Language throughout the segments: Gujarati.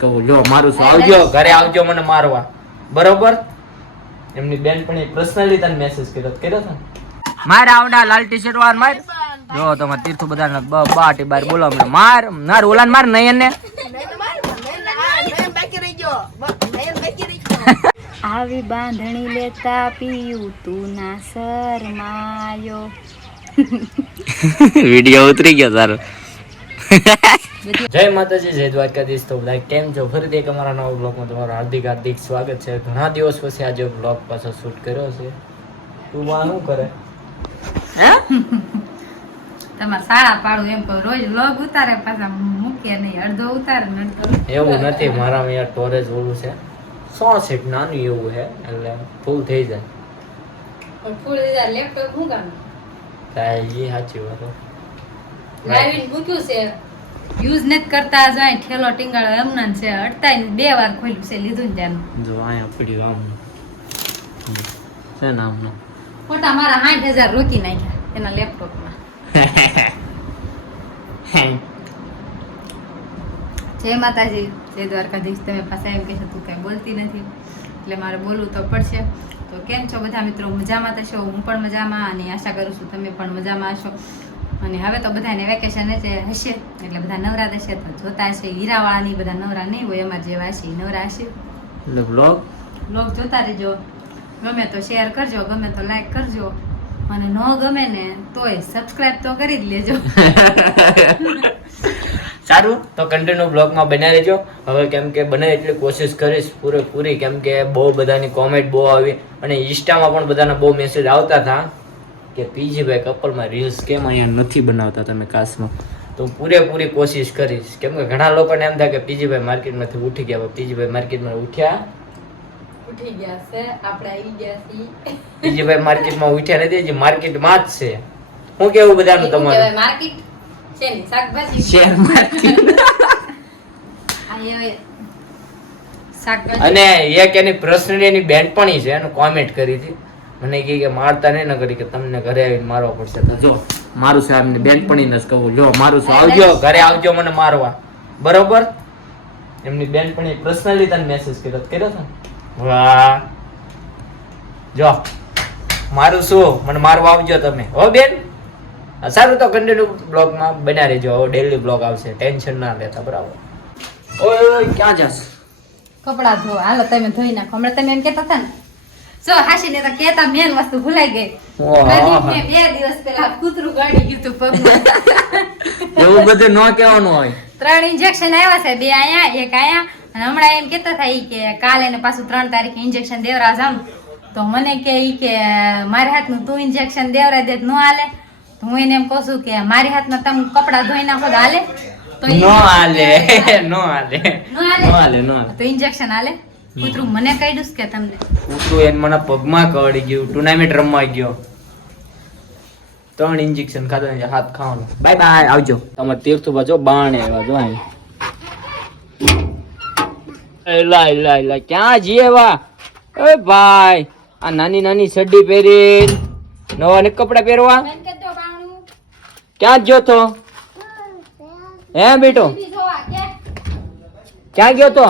કહું જો મારું શું આવજો ઘરે આવજો મને મારવા. બરોબર? એમની બેન પણ પર્સનલી તને મેસેજ કર્યો કર્યો તો માર આવડા લાલ ટી શર્ટ વાર માર. જો તમારે તીર્થુ બધા બાટી બાર બોલો મને માર માર ઓલાન માર નયન ને આવી બાંધણી લેતા પીયું તું ના શરમાયો. વીડિયો ઉતરી ગયો તારો. જય માતાજી જય દ્વારકાધીશ. તો બધા કેમ છો? ફરીથી એક અમારા નવા બ્લોગમાં તમારું હાર્દિક હાર્દિક સ્વાગત છે. ઘણા દિવસ પછી આજે બ્લોગ પાછો શૂટ કર્યો છે. તું આ શું કરે? તમારે સારા પાડું એમ કહું રોજ લોગ ઉતારે પાછા મૂકે નહીં અડધો ઉતારે એવું નથી મારા અહીંયા ટોરેજ ઓલું છે. સો સીટ નાનું એવું છે એટલે ફૂલ થઈ જાય. પણ ફૂલ જાય લેપટોપ શું કામ? એ સાચી વાત હો. લાવીને મૂક્યું છે યુઝ નથી કરતા જાય ઠેલો ટીંગાળો એમના છે. અડતાય બે વાર ખોલ્યું છે લીધું ને ત્યાંનું જો અહીંયા પડ્યું આમ. છે ને આમનું ખોટા મારા આઠ હજાર રોકી નાખ્યા એના લેપટોપમાં. જય માતાજી જય દ્વારકાધીશ. તમે પાછા એમ કહેશો તું કઈ બોલતી નથી. એટલે મારે બોલવું તો પડશે. તો કેમ છો બધા મિત્રો? મજામાં થશો હું પણ મજામાં અને આશા કરું છું તમે પણ મજામાં હશો. અને હવે તો બધાને વેકેશન જ હશે. એટલે બધા નવરા હશે તો જોતા હશે. હીરાવાળાની બધા નવરા નહીં હોય અમારા જેવા હશે નવરા હશે. એટલે બ્લોગ બ્લોગ જોતા રહેજો. ગમે તો શેર કરજો ગમે તો લાઈક કરજો. અને ન ગમે ને તોય સબસ્ક્રાઇબ તો કરી જ લેજો. સારું તો કન્ટિન્યુ બ્લોગમાં બનાવી રહેજો હવે કેમ કે બને એટલી કોશિશ કરીશ પૂરેપૂરી. કેમ કે બહુ બધાની કોમેન્ટ બહુ આવી. અને ઇન્સ્ટામાં પણ બધાના બહુ મેસેજ આવતા હતા. કે પીજીભાઈ કપલમાં રીલ્સ કેમ અહીંયા નથી બનાવતા તમે કાશમાં તો હું પૂરેપૂરી કોશિશ કરીશ. કેમ કે ઘણા લોકોને એમ થાય કે પીજીભાઈ માર્કેટમાંથી ઉઠી ગયા પીજી પીજીભાઈ માર્કેટમાં ઉઠ્યા? ઉઠી ગયા છે આપણે આવી ગયા છીએ. પીજીભાઈ માર્કેટમાં ઉઠ્યા નથી હજી માર્કેટમાં જ છે. હું કેવું બધાનું તમારું? માર્કેટ? છે ને શાકભાજી? Share market. અને એક એની પ્રશ્ન એની બેનપણી છે એનું કોમેન્ટ કરી હતી. મને કહે કે મારતા નહીં ન કરી કે તમને ઘરે આવીને મારવા પડશે. તો જો મારું છે એમની બેનપણીને જ કહું. જો મારું છે આવજો ઘરે આવજો મને મારવા. બરોબર? એમની બેનપણી પર્સનલી તને મેસેજ કર્યો કર્યો તો વાહ. જો મારું શું? મને મારવા આવજો તમે. હો બેન? સારું તો કન્ટિન્યુ બ્લોગમાં બન્યા રહેજો. હવે ડેલી બ્લોગ આવશે. ટેન્શન ના લેતા બરાબર. ઓય ઓય ક્યાં જાસ કપડા ધો. હાલો તમે ધોઈ નાખો. હમણાં તમે એમ કહેતા હતા ને જો હાશી ને તો કેતા મેન વસ્તુ ભૂલાઈ ગઈ. પ્રદીપને બે દિવસ પહેલા કૂતરું ગાડી ગયું હતું પગમાં. એવું બધું ન કહેવાનું હોય. ત્રણ ઇન્જેક્શન આવ્યા છે બે આયા એક આયા. અને હમણાં એમ કેતા થાય કે કાલે ને પાછું ત્રણ તારીખે ઇન્જેક્શન દેવરા જાઉં તો મને કે ઈ કે મારી હાથનું તું ઇન્જેક્શન દેવરા દે ન હાલે. તો હું એને એમ કહું છું કે મારી હાથમાં તમે કપડા ધોઈ નાખો તો હાલે. તો નો હાલે નો હાલે? નો હાલે? નો હાલે તો ઇન્જેક્શન હાલે. કૂતરું મને કહી દઉં કે તમને? કૂતરું એને મને પગમાં કવડી ગયું. ટુર્નામેન્ટ રમવા ગયો. ત્રણ ઇન્જેક્શન ખાધો ને હાથ ખાવાનો. બાય બાય આવજો. તમારે તીર્થ બાજો બાણે એવા જો અહીં એલા એલા એલા ક્યાં જીએ વા એ ભાઈ આ નાની નાની સડી પહેરી નવા ને કપડા પહેરવા? ક્યાં ગયો તો? હે બેટો? ક્યાં ગયો તો?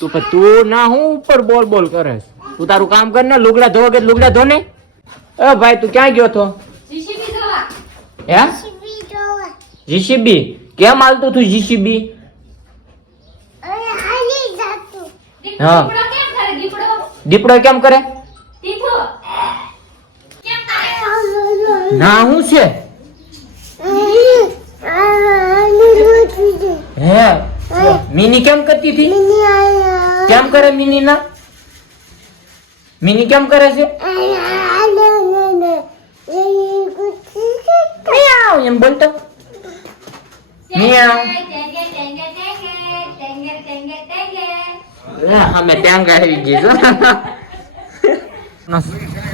તું પણ તું ના હું ઉપર બોલ બોલ કરે તું તારું કામ કર ને લુગડા ધોવા કે લુગડા ધો ને. એ ભાઈ તું ક્યાં ગયો તો? હે? જીસીબી કેમ હાલતું તું જીસીબી? હા. દીપડો. કેમ કરે? ના હું છે. મિની કેમ કરતી હતી? કેમ કરે મિની ના મિની કેમ કરે છે? એમ બોલતો મિયાવ. અમે ત્યાં આવી ગઈ છો.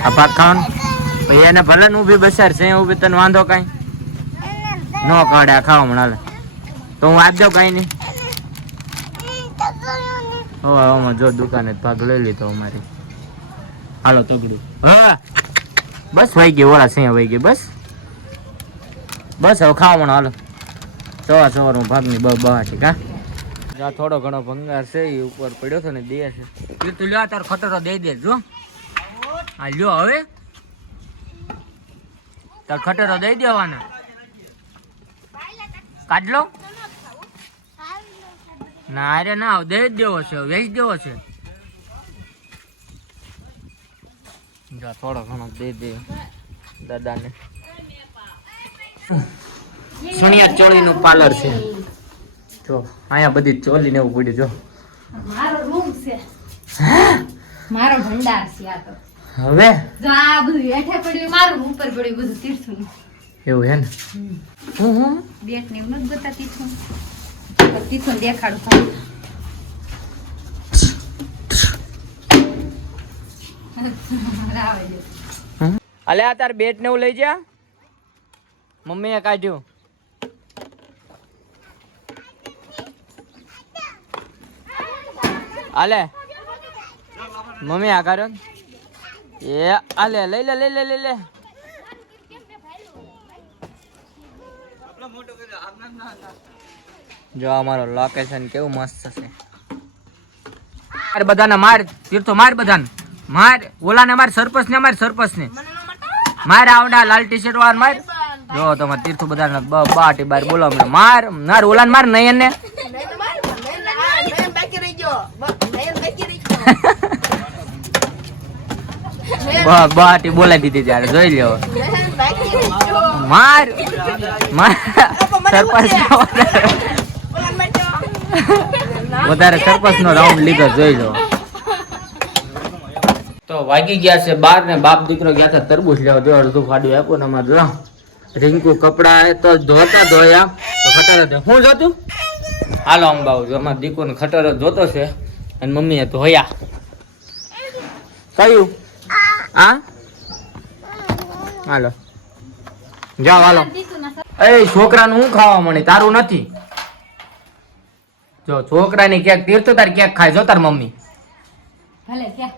આ ભાત ખાવાનું. ભાઈ એને ભલે ને ઊભી બસાર છે ઊભી તને વાંધો કાંઈ. નો કાઢ્યા ખાવા હમણાં તો હું આપી દઉં કાંઈ નહીં. હવે આમાં જો દુકાને ભાગ લઈ લીધો અમારી. હાલો, તગડું. હા. બસ વહી ગઈ ઓળા સિંહ વહી ગઈ, બસ. બસ હવે ખાવા મને હાલો. સવાર સવાર હું ભાગની બહાર છે, કા? થોડો ઘણો ભંગાર છે એ ઉપર પડ્યો હતો ને, દે છે. તું લ્યો તાર ખતરો દઈ દે, જો. હા લ્યો હવે. તાર ખતરો દઈ દેવાના. કાઢ લો. ના અરે ના દઈ જ દેવો છે વેચી દેવો છે. જો થોડો ઘણો દઈ દે દાદાને. સોનિયા ચોળીનું પાર્લર છે. જો અહીંયા બધી ચોલી ને એવું પડ્યું જો. મારો રૂમ છે. મારો ભંડાર છે આ તો. હવે? જો આ બધું હેઠે પડ્યું મારું ઉપર પડ્યું બધું તીર્થનું. એવું હે ને? હું હું? બેટ ને એવું નથી બતા તીર્થું પણ તીર્થું દેખાડું અલે આ તાર બેટ ને એવું લઈ જા. મમ્મીએ કાઢ્યું. આલે મમ્મી આ કર્યો એ આલે લઈ લે લઈ લે લઈ લે. જો અમારો લોકેશન કેવું મસ્ત છે. માર બધાને માર તીર્થો માર બધાને. માર ઓલાને માર સરપંચ ને માર સરપંચ ને માર આવડા લાલ ટી શર્ટ વાળા માર. જો તમારે તીર્થો બધાને બ- બાટી બાર બોલો અમને માર માર ઓલાને માર નયન ને બાટી બોલાવી દીધી ત્યારે જોઈ લ્યો. માર માર સરપંચ. વધારે સરપંચ નો રાઉન્ડ લીધો જોઈ લો તો વાગી ગયા છે બાર ને બાપ દીકરો ગયા હતા તરબૂચ લેવા. જો અડધું ફાડ્યું આપો ને અમારે જો. રિંકુ કપડા તો ધોતા ધોયા. તો ખટારો હું જોતું? હાલો અંબાવ જો અમારા દીકરો ને ખટારો જોતો છે અને મમ્મીએ ધોયા. કયું? હા? હાલો. જાઓ હાલો. એ છોકરાનું હું ખાવા મળી? તારું નથી. જો છોકરાની ક્યાંક તીર્થ તાર ક્યાંક ખાય. જો તાર મમ્મી. ભલે ક્યાં?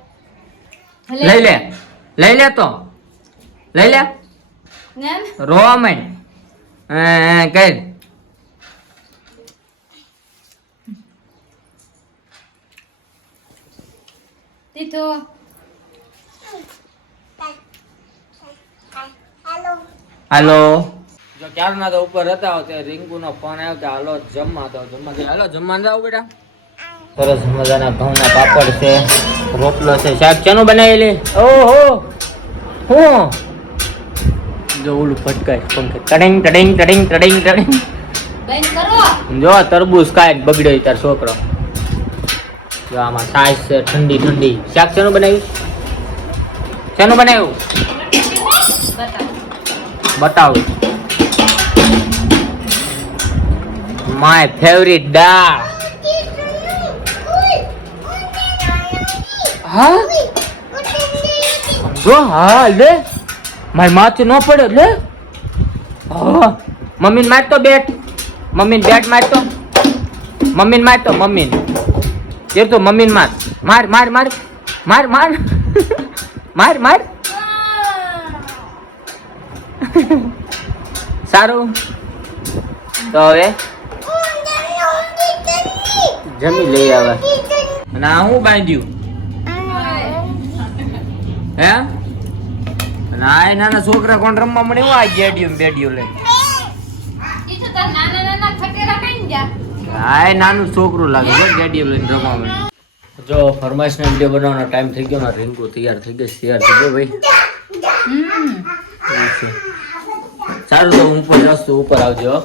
લઈ લે. લઈ લે તો. લઈ લે. ને રોમેન. કઈ? હેલો હાલો. જો ક્યારના તો ઉપર હતા તે રિંકુ નો ફોન આવ્યો કે હાલો જમવા તો જમવા દે. હાલો જમવા જાવ બેટા. સરસ મજાના ઘઉંના પાપડ છે રોટલો છે શાક ચેનું બનાવેલી? ઓહો હું? જો ઓલું ફટકાય પંખે ટડિંગ ટડિંગ ટડિંગ ટડિંગ ટડિંગ જો તરબૂચ ખાય બગડ્યો તાર છોકરો. જો આમાં છાશ છે ઠંડી ઠંડી. શાક શેનું બનાવ્યું? શેનું બનાવ્યું? બતાવો. માય ફેવરિટ દાળ હા જો હા લે. મારી માથે ન પડે, લે. હા. મમ્મીને મારતો બેટ. મમ્મીને બેટ મારતો. મમ્મીને મારતો, મમ્મીને. તે તો મમ્મીને માર. માર માર માર. માર માર. માર માર. સારું. તો હવે? જમી લઈ આવે. અને આ હું બાંધ્યું? હે? ના એ નાના છોકરા કોણ રમવા મળે? એવું આ ગેડિયું બેડિયું લઈ તીર્થો તાર નાના નાના ખટેરા કઈ ગયા આ એ નાનું છોકરું લાગે છે ગેડિયું લઈને રમવા મને જો ફરમાઈશનો વીડિયો બનાવવાનો ટાઈમ થઈ ગયો મારે રિંકુ તૈયાર થઈ ગઈ તૈયાર થઈ ગયો ભાઈ. સારું તો હું ઉપર જાઉં ઉપર આવજો હો.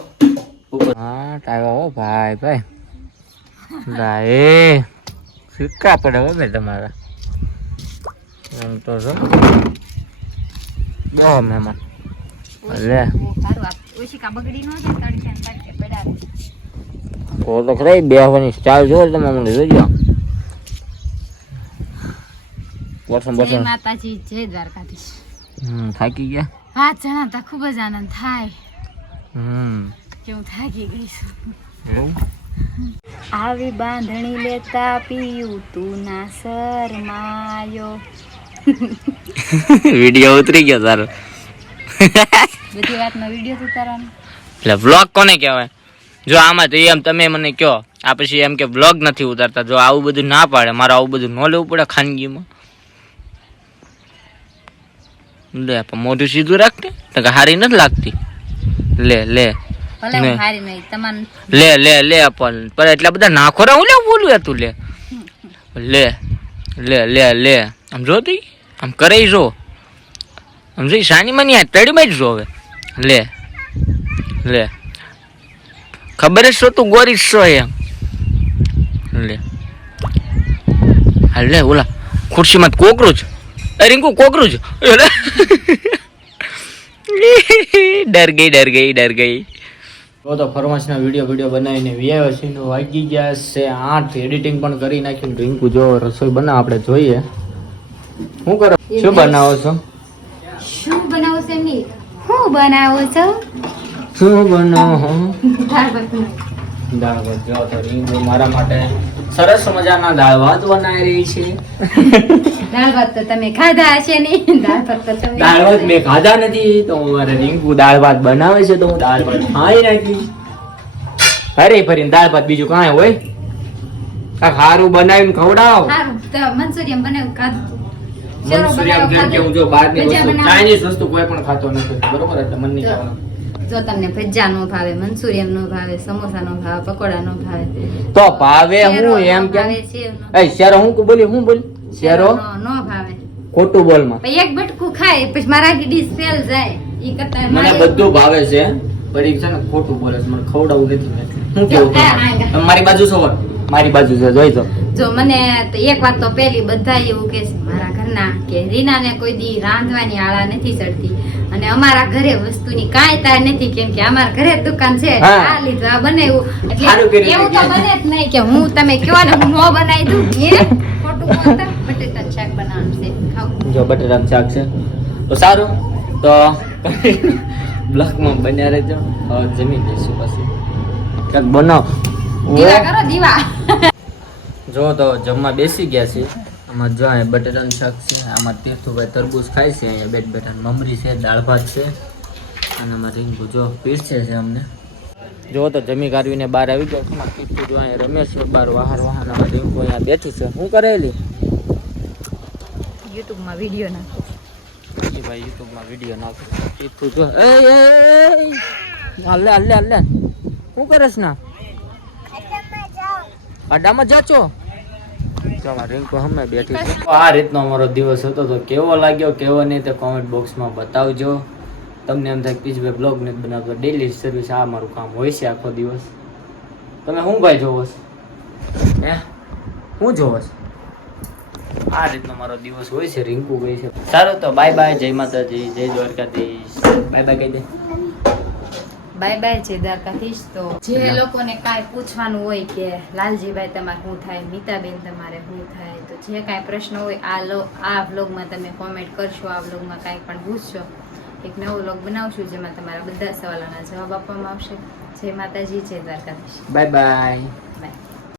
ઉપર. હા ટાઈમ આવો ભાઈ ભાઈ. ભાઈ સિક્કા પડે હો બે તમારા એમ તો છો બહુ મહેમાન લે. તો તો બેહવાની સ્ટાઇલ જો તમે મને જોજો જય માતાજી જય દ્વારકાધીશ હમ થાકી ગયા વાત જણાતા ખૂબ જ આનંદ થાય હમ કે હું થાકી ગઈ છું એવું આવી બાંધણી લેતા પીયું તું ના શરમાયો. વીડિયો ઉતરી ગયો તારો. બધી વાતનો વીડિયો ઉતારવાનો. એટલે વ્લોગ કોને કહેવાય? જો આમાં તો એમ તમે મને કહો આ પછી એમ કે વ્લોગ નથી ઉતારતા. જો આવું બધું ના પાડે મારે આવું બધું ન લેવું પડે ખાનગીમાં. લે મોઢું સીધું રાખને તો હારી નથી લાગતી. લે લે. ભલે હું હારી નહીં તમારે લે લે લે પણ પણ એટલા બધા નાખો હું લે બોલું તું લે. લે લે લે લે. આમ જો તી આમ કરે જો. આમ જોઈ સાની મની આ તડીમાં જ જો હવે. લે લે. ખબર જ છો તું ગોરી છો એમ. લે. હા લે ઓલા ખુરશીમાં કોકરું જ. અરે રિંકુ કોકરું જ. ડર ગઈ ડર ગઈ ડર ગઈ. તો તો ફરમાશના વીડિયો વીડિયો બનાવીને વિયાવ્યો છે વાગી ગયા છે આઠ. એડિટિંગ પણ કરી નાખ્યું. રિંકુ જો રસોઈ બનાવ આપણે જોઈએ. શું કરો? શું બનાવો છો? શું બનાવો છો હું બનાવો છો. શું બનાવો? દાળ ભાત બનાવો. જો તો રીંગુ મારા માટે સરસ મજાના દાળ ભાત બનાવી રહી છે. દાળ ભાત તો તમે ખાધા હશે ને દાળ ભાત તો તમે દાળ ભાત મેં ખાધા નથી તો મારે રીંગુ દાળ ભાત બનાવે છે તો હું દાળ ભાત ખાઈ નાખી અરે ફરીને દાળ ભાત બીજું કાંઈ હોય? કાંઈક સારું બનાવીને ખવડાવો. મંચુરિયન બનાવ્યું ખાધું શેરો મંચુરિયન જેમ કે હું જો બહારની વસ્તુ ચાઇનીઝ વસ્તુ કોઈ પણ ખાતો નથી બરોબર? એટલે મને નહીં ખાવાનું જો તમને ભજીયા નો ભાવે મંચુરિયન નો ભાવે સમોસા નો ભાવે પકોડા નો ભાવે. તો ભાવે હું એમ નો એ શેરો હું બોલી હું બોલી? શેરો? નો- ભાવે. ખોટું બોલમાં એક બટકું ખાય પછી મારા ડીશ ફેલ જાય. ઈ કરતા મને બધું ભાવે છે પણ છે ને ખોટું બોલે છે. મને ખવડાવું નથી હું કેવું મારી બાજુ વળ. મારી બાજુ છે જોઈ તો જો મને એક વાત તો પેલી બધા એવું કે છે મારા ઘરના કે રીનાને કોઈ દી રાંધવાની આળા નથી ચડતી. અને અમારા ઘરે વસ્તુની કાંઈ તાર નથી કેમ કે અમારા ઘરે દુકાન છે આ લીધું આ બનાવ્યું. એટલે એવું તો બને જ નહીં કે હું તમે કયો ને હું નો બનાવી દઉં. એ ખોટું બોલતા બટેટાનું શાક બનાવવાનું છે. ખાવું જો બટેટા શાક છે. તો સારું. તો બ્લોકમાં બન્યા રહેજો. જમી જઈશું પછી. કંઈક બનાવ. દીવા કરો દીવા. જો તો જમવા બેસી ગયા છે. આમાં જો અહીંયા બટેટાનું શાક છે આમાં તીર્થુભાઈ તરબૂચ ખાય છે અહીંયા બેટ બેટા મમરી છે દાળ ભાત છે અને આમાં રીંગુ જો પીરસે છે અમને. જો તો જમી કાઢવીને બહાર આવી ગયો છે. આમાં તીર્થુ જો અહીંયા રમે છે બહાર વાહર વાહન રીંગુ અહીંયા બેઠી છે. શું કરેલી? યુટ્યુબમાં વીડિયો નાખો. ભાઈ યુટ્યુબમાં વીડિયો નાખો. તીર્થુ જો એ. હાલે હાલે હાલે શું કરસ ના? અડામાં જાચો રિંકુ હમે બેઠી આ રીતનો અમારો દિવસ હતો, તો કેવો લાગ્યો, કેવો નહીં તે કોમેન્ટ બોક્સમાં બતાવજો. તમને એમ થાય પીજ ભાઈ બ્લોગ નથી બનાવતો ડેલી સર્વિસ આ મારું કામ હોય છે આખો દિવસ. તમે શું ભાઈ જોવો હે? હું જોવો આ રીતનો મારો દિવસ હોય છે, રિંકુ ગઈ છે. સારું તો બાય બાય જય માતાજી, જય દ્વારકાધીશ. બાય બાય કહી દે. બાય બાય છે દ્વારકાધીશ. તો જે લોકોને કાંઈ પૂછવાનું હોય કે લાલજીભાઈ તમારે શું થાય મીતાબેન તમારે શું થાય તો જે કાંઈ પ્રશ્ન હોય આ લો આ વ્લોગમાં તમે કોમેન્ટ કરશો આ વ્લોગમાં કાંઈ પણ પૂછશો એક નવો વ્લોગ બનાવશું જેમાં તમારા બધા સવાલોના જવાબ આપવામાં આવશે. જય માતાજી જય દ્વારકાધીશ. Bye bye.